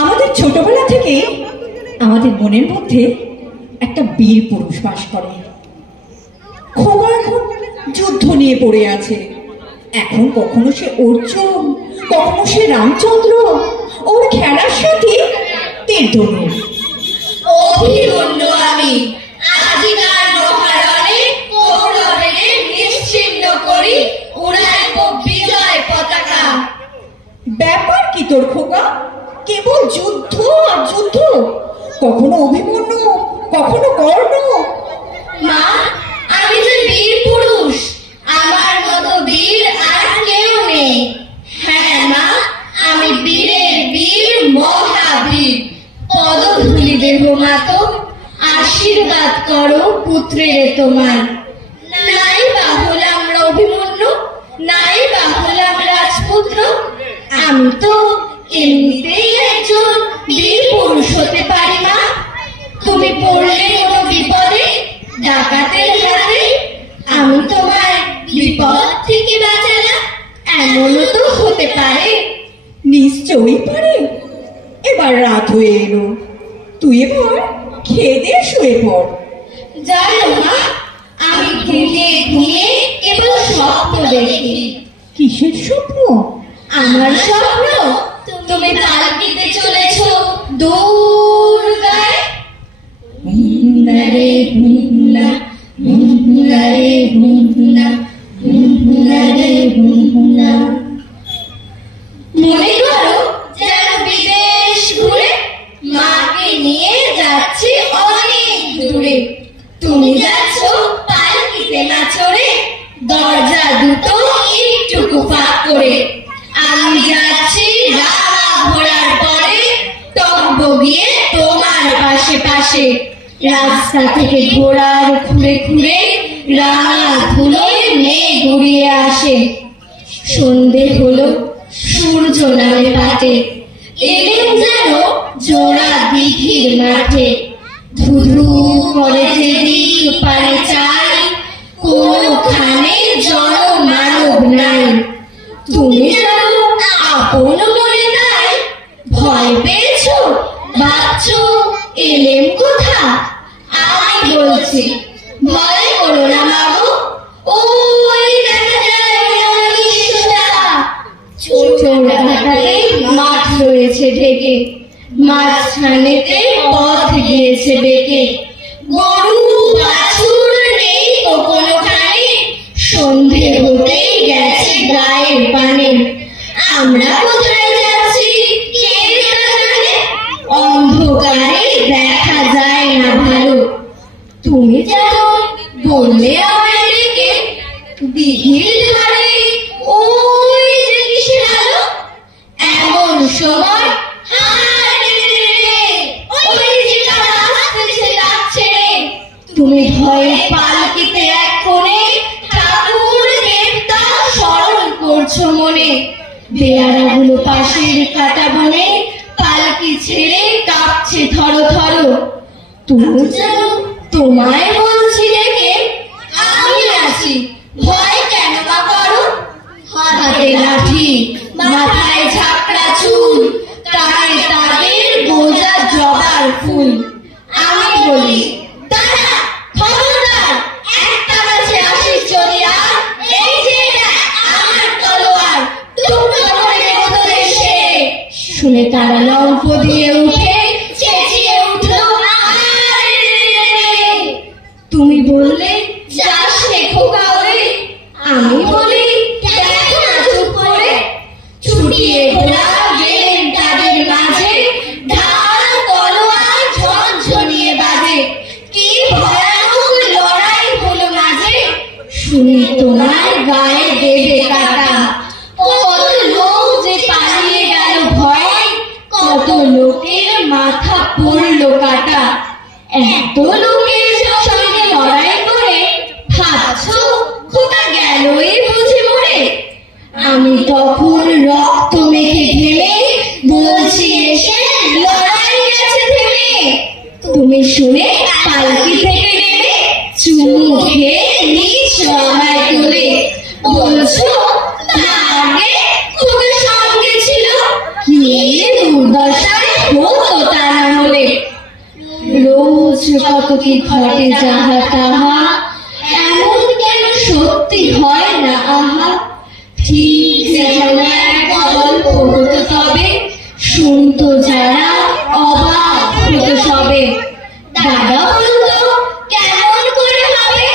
আমাদের ছোটবেলা থেকে আমাদের মনের মধ্যে একটা বীর পুরুষ বাস করে। খোকা এখন যুদ্ধ নিয়ে পড়ে আছে। এখন কখনো সে অর্জুন, কখনো সে রামচন্দ্র, ওর খেলার সাথে তীরধনুষ। অভিমন্যু আমি আজিকার মহারণে কৌরবের নিশ্চিহ্ন করি উড়াইব বিজয় পতাকা। ব্যাপার কি তোর খোকা? কেবল যুদ্ধ আর যুদ্ধ, কখনো অভিমন্যু, কখনো কর্ণ। মা, আমি যে বীর পুরুষ, আমার মতো বীর আর কেউ নেই। হ্যাঁ মা, আমি বীরের বীর, মহাবীর। পদধূলি দেব মাতো, আশীর্বাদ করো পুত্রের তোমার। নাই বা হলাম অভিমন্যু, নাই বা হলাম রাজপুত্র, আমি তো এমনিতেই একজন বীর পুরুষ হতে পারি মা। তুমি পড়লে কোনো বিপদে, ডাকাতের হাতে, আমি তোমার বিপদ থেকে বাঁচালাম, এমনও তো হতে পারে। নিশ্চয়ই পারে। এবার রাত হয়ে এলো, তুই এবার খেয়ে দিয়ে শুয়ে পড়। জানো মা, আমি ঘুমিয়ে ঘুমিয়ে কেবল স্বপ্ন দেখি। কিসের স্বপ্ন? আমার স্বপ্ন তুমি পালকিতে চলেছ দূর গায়ে। হুন্না রে হুন্না, হুন্না রে হুন্না, হুন্না রে হুন্না। মনে করো যেন বিদেশ ঘুরে মাকে নিয়ে যাচ্ছি অনেক দূরে। তুমি যাচ্ছ পালকিতে না চড়ে, দরজা দুটো একটু ফাঁক করে। আমি যাচ্ছি রাঙা ঘোড়ার পরে, টগবগিয়ে তোমার পাশে পাশে। রাস্তা থেকে ঘোড়ার খুঁড়ে খুঁড়ে রাঙা ধুলোয় মেঘ ঘুরিয়ে আসে। সন্ধে হলো, সূর্য নামে পাটে, এলেন যেন জোড়া দিঘির মাঠে। ধুধু করে যেদিক পারে চাই, কোনখানে জনমানব নাই। তুমি যেন আপন মনে নাই, ভয় পেয়েছো, ভাবছো এলেম কোথা। আমি বলছি ভয় করো না মাগো, ওই দেখা যায় ছোট ঘাটাতে মাঠ রয়েছে ঢেকে, মাঝখানেতে পথ গিয়েছে বেঁকে। গরু বাছুর নেই তো কোনোখানে, সন্ধে হতেই গেছে গায়ের পানে। আমরা কোথায় যাচ্ছি কে তা জানে, অন্ধকারে দেখা যায় না ভালো। তুমি যেমন বললে আমায় ডেকে, দিঘির ধারে ওই যে কিসের আলো, এমন সময় তুমি ভয়ে পালকিতে এক কোণে ঠাকুর দেবতা স্মরণ করছো মনে। বেয়ারাগুলো পাশের কাটা বনে পালকি ছেড়ে কাঁপছে থরো থরো। তুমি যেন তোমায় বলছি ডেকে, আমি আছি, ভয় কেন বা করো। হাতে লাঠি, মাথায় ঝাপড়া চুল, কানে তাদের বোঝা জবার ফুল। আমি বলি দাঁড়া, খবরদার, একটা কাছে আসিস যদি আর, এই যে আমার তলোয়ার, টুকরো করে দেব তোদের সে। শুনে তারা লম্ফ দিয়ে উঠে চেঁচিয়ে উঠলো, তুমি বললে যাস রে খোকা ওরে, আমি বলি দেখো না চুপ করে। ছুটিয়ে ঘোড়া গেলেন তাদের মাঝে, ঢাল তলোয়ার ঝনঝনিয়ে বাজে। কি ভয়ানক লড়াই হলো মাঝে, শুনে তোমার গায়ে দেবে কাটা। কত লোক যে পালিয়ে গেল ভয়ে, কত লোকের মাথা পড়লো কাটা। এত লোকের সঙ্গে লড়াই করে ভাবছো খোকা গেলই বুঝি মরে। আমি তখন রক্ত মেখে ঘেমে বলছি এসে লড়াই গেছে থেমে। তুমি শুনে পালকি থেকে নেমে চুমু খেয়ে নিচ্ছ আমায় তুলে, বলছো তার আগে খোকার সঙ্গে ছিল কি দুর্দশা। যে কত কি ঘটে যাহা তাহা, এমন কেন সত্যি হয় না আহা। ঠিক যেন এক গল্প হতো তবে, শুনতো যারা অবাক হতো সবে। দাদা বলতো কেমন করে হবে,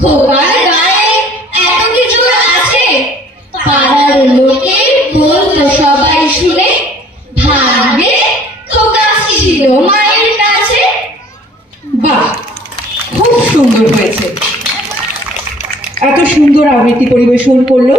খোকার গায়ে এত কিছু আছে। পাড়ার লোকে বলতো সবাই শুনে, ভাগ্যে খোকা ছিল মায়ের কাছে। বাহ, খুব সুন্দর হয়েছে। এত সুন্দর আবৃত্তি পরিবেশন করলো